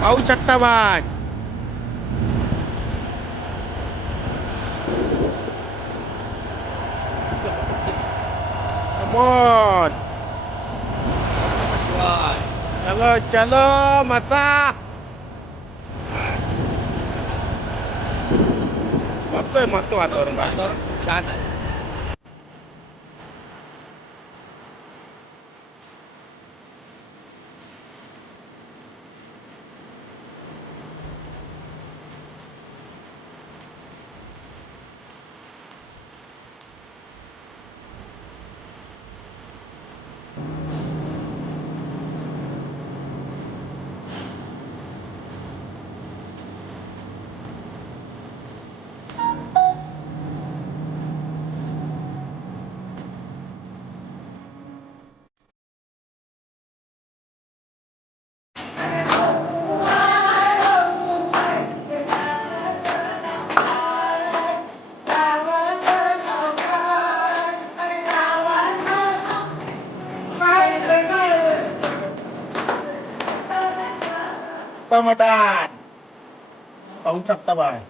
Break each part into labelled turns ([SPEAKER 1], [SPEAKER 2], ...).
[SPEAKER 1] पाहू शकता bye Come चलो चलो मसा मस्त आहे मस्त वातावरण होता
[SPEAKER 2] छान
[SPEAKER 1] पाहू शकता बाय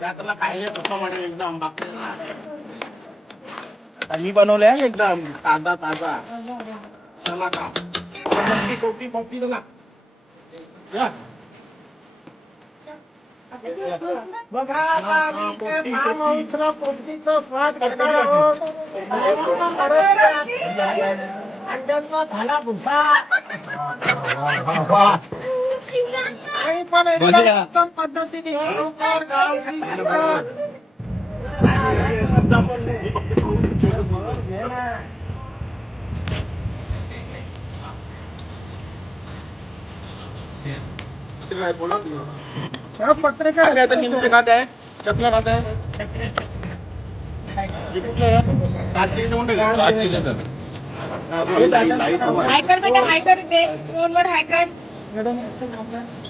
[SPEAKER 1] त्यातला काही टमाटर एकदम बाकी मी बनवलंय एकदम. ताजा ताजा. चला का चला. बघा पोपटीचं स्वाद करणार आहोत. झाला भुसा. आणि पण एकदम उत्तम पद्धतीने बरोबर गावठी चिकन. हा, पत्रकार आहे आता निमचे खात आहे चपला खात आहे हे कुठलं आहे? रात्रीचं म्हणतं का? हे दादा-
[SPEAKER 3] हाय कर बेटा हाय कर दे फोनवर हाय कर
[SPEAKER 1] मॅडम, असं आपलं-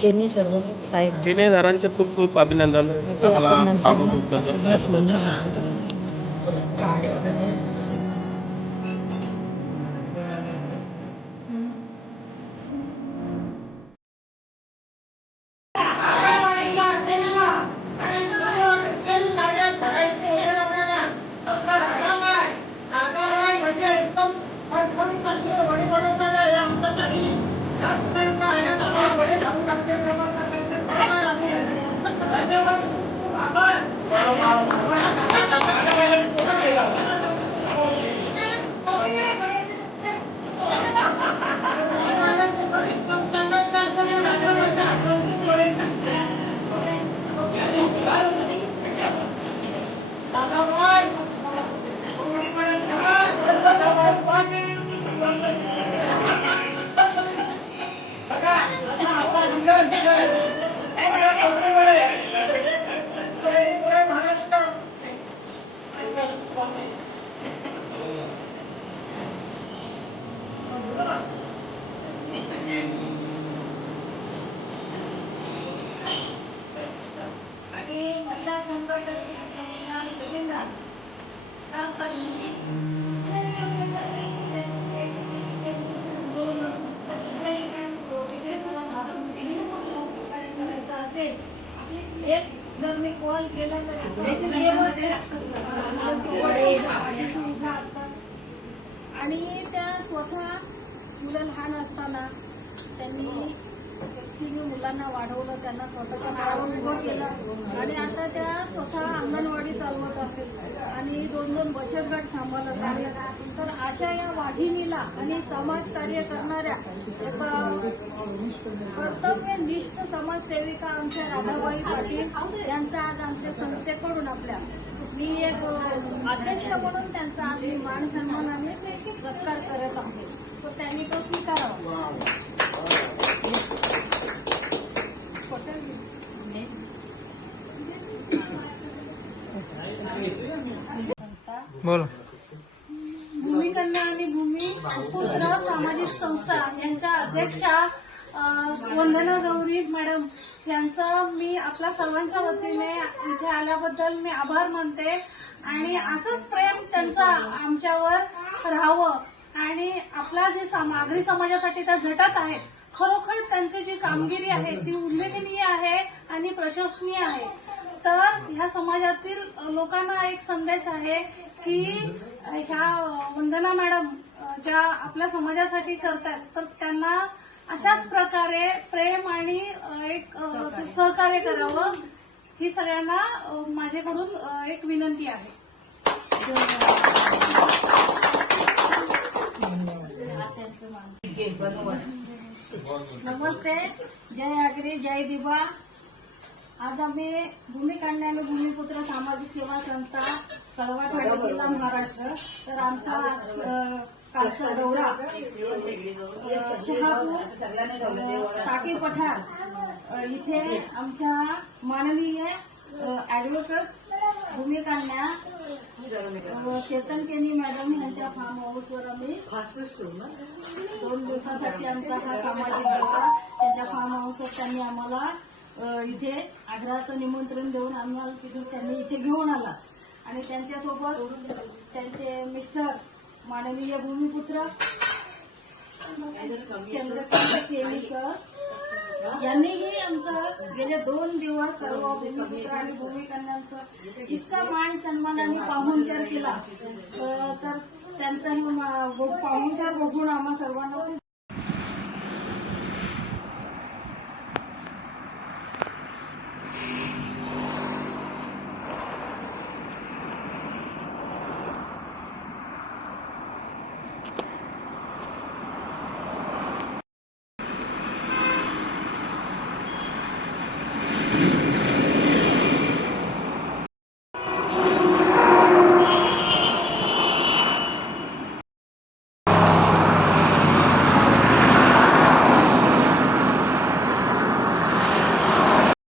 [SPEAKER 4] केनी सर्व साहेब.
[SPEAKER 1] ठेणेदारांचे खूप खूप अभिनंदन. आम्हाला आगोदर
[SPEAKER 5] जर मी कॉल केला आणि त्या स्वतः मुलं लहान असताना त्यांनी तिने मुलांना वाढवलं त्यांना स्वतःच्या पायावर उभं केलं. आणि आता त्या स्वतः अंगणवाडी चालवत आहेत. आणि दोन दोन बचत गट सांभाळत आहेत. तर अशा या वाघिणीला आणि समाज कार्य करणाऱ्या एका कर्तव्यनिष्ठ समाजसेविका आमच्या राधाबाई पाटील यांचा आज आमच्या संस्थेकडून आपल्या. मी एक अध्यक्ष म्हणून त्यांचा आज मी मान सन्मानाने सत्कार करत आहे. तर त्यांनी तो स्वीकारावा.
[SPEAKER 1] बोला.
[SPEAKER 5] भूमिकन्या आणि भूमी पुत्र सामाजिक संस्था यांच्या अध्यक्षा वंदना गौरी मॅडम यांचं मी आपल्या सर्वांच्या वतीने इथे आल्याबद्दल मी आभार मानते. आणि असंच प्रेम त्यांचा आमच्यावर राहावं. आणि आपला जे सामग्री समाजासाठी त्या झटत आहेत खरोखर त्यांची जी कामगिरी आहे ती उल्लेखनीय आहे आणि प्रशंसनीय आहे. तर ह्या समाजातील लोकांना एक संदेश आहे की ह्या वंदना मॅडम ज्या आपल्या समाजासाठी करतात तर त्यांना अशाच प्रकारे प्रेम आणि एक सहकार्य. करावं ही सगळ्यांना माझ्याकडून एक विनंती आहे. नमस्ते. जय आगरी जय दिवा. आज आम्ही भूमिकांड आणि भूमिपुत्र सामाजिक सेवा संस्था कळवा ठाणे जिल्हा महाराष्ट्र. तर आमचा कालचा दौरा शहापूर पठार. इथे आमच्या माननीय ऍडव्होकेट भूमिकांना चेतन केनी मॅडम यांच्या फार्म हाऊसवर आम्ही दोन दिवसासाठी आमचा हा सामाजिक दौरा त्यांच्या फार्म हाऊसवर त्यांनी आम्हाला इथे आग्रहाचं निमंत्रण देऊन आम्हाला तिथून त्यांनी इथे घेऊन आला. आणि त्यांच्यासोबत त्यांचे मिस्टर माननीय भूमिपुत्र चंद्रकांत केली सर यांनीही आमचं गेले दोन दिवस सर्व भूमिपुत्र आणि भूमिकन्यांचं इतका मान सन्मानाने पाहुणचार केला. तर त्यांचाही पाहुणचार बघून आम्हा सर्वांना खूप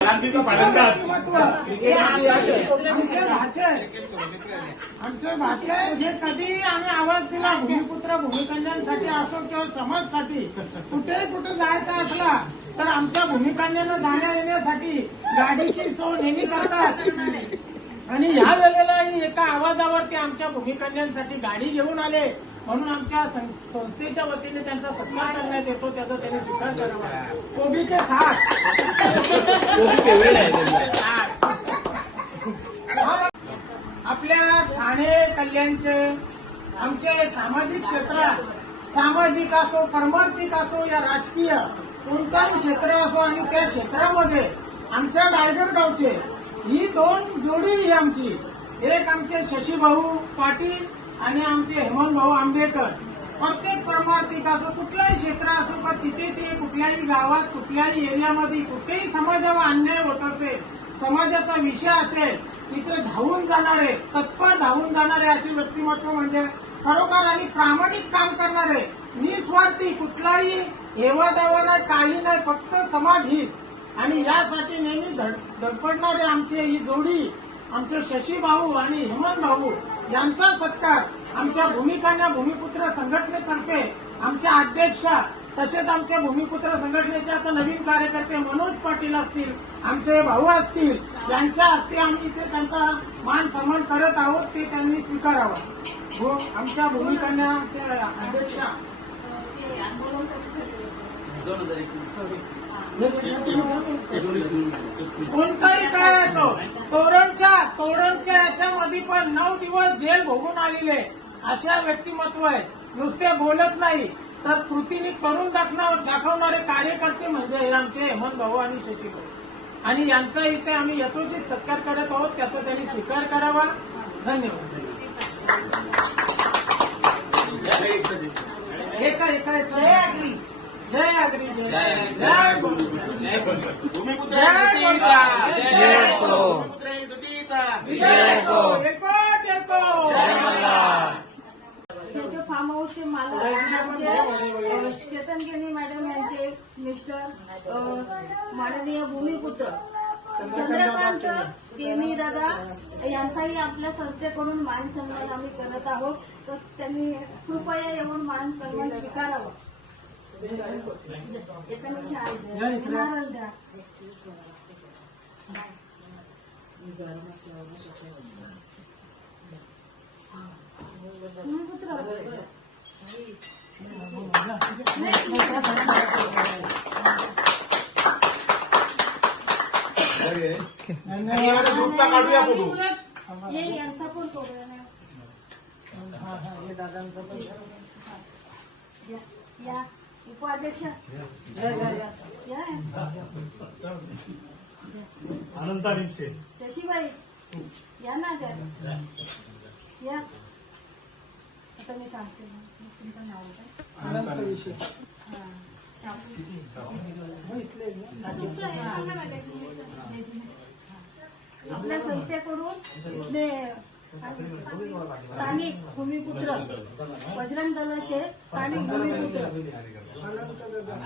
[SPEAKER 2] क्रांतीचा फलंदाज
[SPEAKER 1] आमचे भाचे आमचे भाचे जे कधी आम्ही आवाज दिला भूमिपुत्र भूमिकन्यांसाठी असो किंवा समाजसाठी कुठे कुठे जायचं असला तर आमच्या भूमिकन्यानं जाण्या येण्यासाठी गाडीची सोय नेहमी करतात. आणि ह्या वेळेलाही एका आवाजावरती आमच्या भूमिकन्यांसाठी गाडी घेऊन आले म्हणून आमच्या संस्थेच्या वतीने त्यांचा सत्कार करण्यात येतो त्याचा त्यांनी स्वीकार करावा. कोबीचे साथ आपल्या ठाणे कल्याणचे आमचे सामाजिक क्षेत्रात सामाजिक असो परमार्थिक असो या राजकीय कोणताही क्षेत्र असो आणि त्या क्षेत्रामध्ये आमच्या डायगर गावचे ही दोन जोडी ही आमची. एक आमचे शशीभाऊ पाटील आणि आमचे हेमंत भाऊ आंबेडकर. प्रत्येक परमार्थिक असो कुठलाही क्षेत्र असो का तिथे ते कुठल्याही गावात कुठल्याही एरियामध्ये कुठेही समाजावर अन्याय होत असेल समाजाचा विषय असेल तिथे धावून जाणारे तत्पर धावून जाणारे असे व्यक्तिमत्व म्हणजे खरोखर आणि प्रामाणिक काम करणारे. निस्वार्थी कुठलाही हेवा दावा नाही काही नाही फक्त समाजहित आणि यासाठी नेहमी धडपडणारे आमचे ही जोडी आमचे शशी भाऊ आणि हेमंत भाऊ यांचा सत्कार आमच्या भूमिकांना भूमिपुत्र संघटनेतर्फे आमच्या अध्यक्षा तसेच आमच्या भूमिपुत्र संघटनेचे आता नवीन कार्यकर्ते मनोज पाटील असतील आमचे भाऊ असतील यांच्या हस्ते आम्ही इथे त्यांचा मान सन्मान करत आहोत ते त्यांनी स्वीकारावं. हो आमच्या भूमिकांना अध्यक्ष. कोणताही काय येतो तोरणच्या तोरणच्या याच्यामध्ये पण नऊ दिवस जेल भोगून आलेले अशा व्यक्तिमत्व आहे. नुसते बोलत नाही. तर कृतीने करून दाखवणारे कार्यकर्ते म्हणजे आमचे हेमंत भाऊ आणि शशी भाऊ. आणि यांचा इथे आम्ही यथोचित सत्कार करत आहोत त्याचा त्यांनी स्वीकार करावा. धन्यवाद. एका एका जय अग्री जय अग्री जय जय भूमिपुत्र.
[SPEAKER 2] भूमिपुत्र
[SPEAKER 1] जय
[SPEAKER 2] युतीचा.
[SPEAKER 1] जय
[SPEAKER 2] जय
[SPEAKER 1] हो.
[SPEAKER 2] भूमिपुत्र
[SPEAKER 1] हो.
[SPEAKER 5] आमचे अ, चेतन केनी मॅडम यांचे मिस्टर माननीय भूमिपुत्र चंद्रकांत केमी दादा यांचाही आपल्या संस्थेकडून मान सन्मान आम्ही करत आहोत. तर त्यांनी कृपया येऊन मान सन्मान स्वीकारावा. द्या. भूमिपुत्र
[SPEAKER 2] आणि आता दूधचा काढूया फोटो
[SPEAKER 5] हे यांचा पण करूया ना.
[SPEAKER 1] हा, हा, हे दादांचं पण.
[SPEAKER 5] या या. उपाध्यक्ष
[SPEAKER 1] या, या, या.
[SPEAKER 5] या
[SPEAKER 6] अनंता रिक्षे
[SPEAKER 5] शशीबाई या ना त्या या आता मी सांगते ना. तुमचं नाव काय?
[SPEAKER 1] आहे.
[SPEAKER 5] आपल्या संस्थेकडून इथले स्थानिक भूमिपुत्र बजरंग दलाचे स्थानिक भूमिपुत्र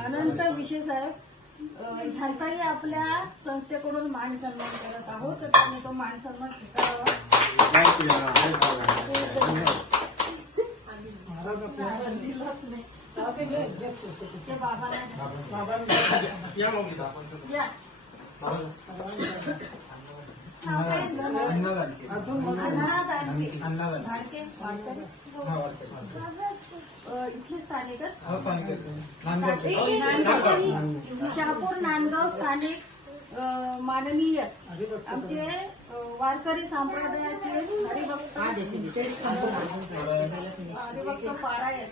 [SPEAKER 5] अनंत विशे साहेब अं, ह्यांचाही आपल्या संस्थेकडून मान सन्मान करत आहोत. तर त्यांनी तो मान सन्मान स्वीकारावा. वाडकर. अं, इथले स्थानिक नांदगाव- शहापूर नांदगाव स्थानिक माननीय आमचे वारकरी संप्रदायाचे हरिभक्त हरिभक्त पारायण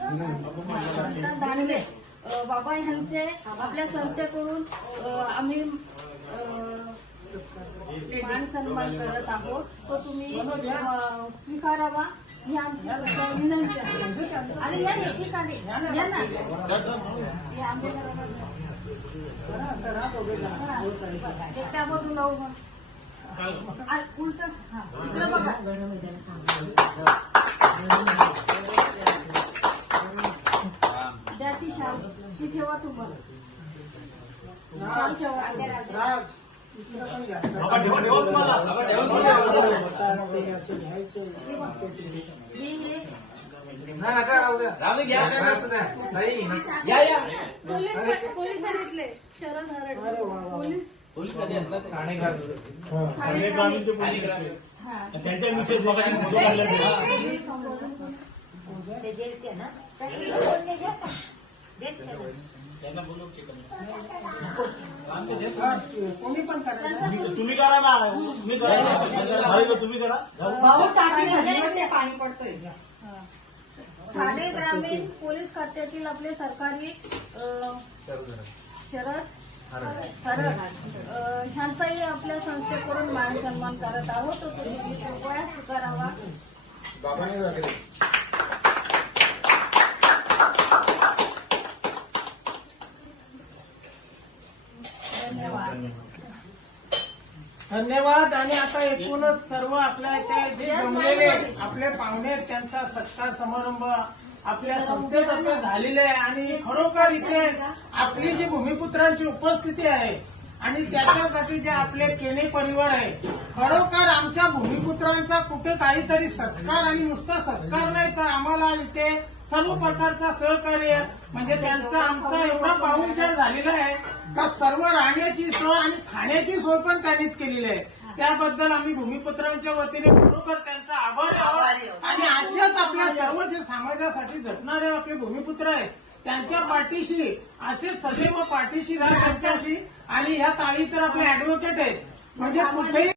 [SPEAKER 5] अं, दानवे बाबा ह्यांचे आपल्या संस्थेकडून आम्ही मान सन्मान करत आहोत. तो तुम्ही स्वीकारावा ही आमची विनंती आहे. आणि या ठिकाणी या ना हे आमच्या घरामध्ये. एकट्या बाजूला उभं. आ- उलट हा इकडं बघा द्या ती शाल ती ठेवा. तुम्हाला शाल ठेवा
[SPEAKER 1] राज पण घ्या.
[SPEAKER 2] बाबा ठेवा ठेवा तुम्हाला
[SPEAKER 1] ते असे घ्यायचे.
[SPEAKER 5] हे हे पोलीस पोलीस इथले. शरद हरड.
[SPEAKER 1] अरे वा, वा.
[SPEAKER 5] पोलीस.
[SPEAKER 6] सगळे ग्रामीणचे. पोलीस आहेत.
[SPEAKER 5] हा.
[SPEAKER 6] त्यांच्या मिसेस लोकांनी फोटो काढले
[SPEAKER 1] पण
[SPEAKER 6] तुम्ही करा ना. तुम्ही करा. भाई तुम्ही करा.
[SPEAKER 5] ठाणे ग्रामीण पोलीस खात्यातील आपले सरकारी अ, शरद ह्यांचाही आपल्या संस्थेकडून मान सन्मान करत आहोत. तो तुम्ही कृपया स्वीकारावा. धन्यवाद.
[SPEAKER 1] आणि आता एकूणच सर्व आपल्या इथे जे जमलेले आपले पाहुणे आहेत, त्यांचा सत्कार समारंभ आपल्या संस्थेतर्फे झालेले आहे. आणि खरोखर इथे आपली जी भूमिपुत्रांची उपस्थिती आहे आणि त्याच्यासाठी जे आपले केने परिवार आहे खरोखर आमच्या भूमिपुत्रांचा कुठे काहीतरी सत्कार आणि नुसता सत्कार आम्हाला इथे सर्व प्रकारचा सहकार्य म्हणजे त्यांचा आमचा एवढा पाहुणचार झालेला आहे का सर्व राहण्याची सोय आणि खाण्याची सोय पण त्यांनीच केलेली आहे. त्याबद्दल आम्ही भूमिपुत्रांच्या वतीने खरोखर त्यांचा आभारी आहोत. आणि अशाच आपल्या सर्व जे समाजासाठी झटणारे आपले भूमिपुत्र आहेत त्यांच्या पाठीशी असे सदैव पाठीशी राहा त्यांच्याशी. आणि ह्या ताळी तर आपले ऍडव्होकेट आहेत. म्हणजे कुठेही